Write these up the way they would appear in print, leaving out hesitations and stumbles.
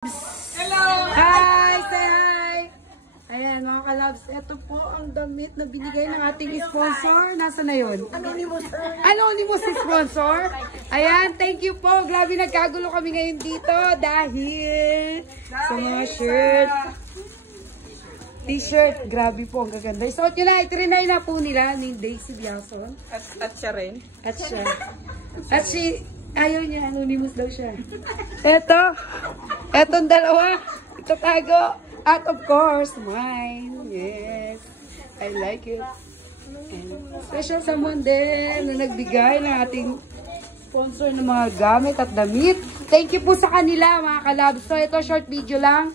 Hello! Hi! Say hi! Ayan mga kalabs, ito po ang damit na binigay ng ating sponsor. Nasaan na yun? Anonymous sponsor. Ayan, thank you po. Grabe nagkagulo kami ngayon dito dahil sa mga shirt. T-shirt. Grabe po, ang gaganda. Isuot nyo na, itrinay na po nila ni Daisy Biason. At siya rin. At siya. At ayaw niya, anonymous daw siya. Etong dalawa, itatago. At of course, mine. Yes. I like it. And special someone din na nagbigay ng ating sponsor ng mga gamit at damit. Thank you po sa kanila mga kalabs. So ito short video lang.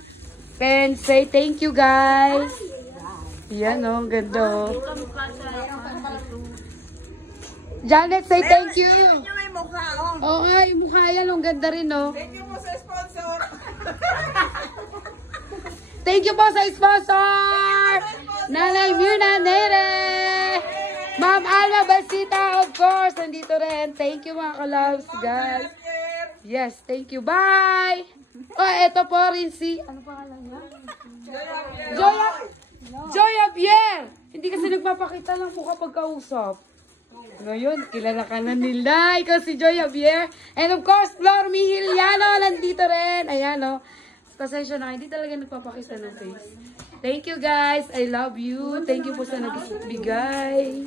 And say thank you guys. Yan o, ang ganda. Janet, say thank you. May mukha, oh. Oo nga, yung mukha yan. Ang ganda rin, no? Thank you po sa sponsor. Thank you po sa sponsor! Nanay Mirna Nere! Ma'am Alma Basita, of course, nandito rin. Thank you mga kalabs, guys. Yes, thank you. Bye! Oh, eto po rin si... Ano pangalan niya? Joya Pierre! Hindi kasi nagpapakita lang po kapag kausap. Ngayon, kilala ka na nila. Ikaw si Joya Pierre. And of course, Flor Mihiliano, nandito rin. Ayan, o. Pasensya na, hindi talaga nagpapakita ng face. Thank you guys. I love you. Thank you po sa nagbigay.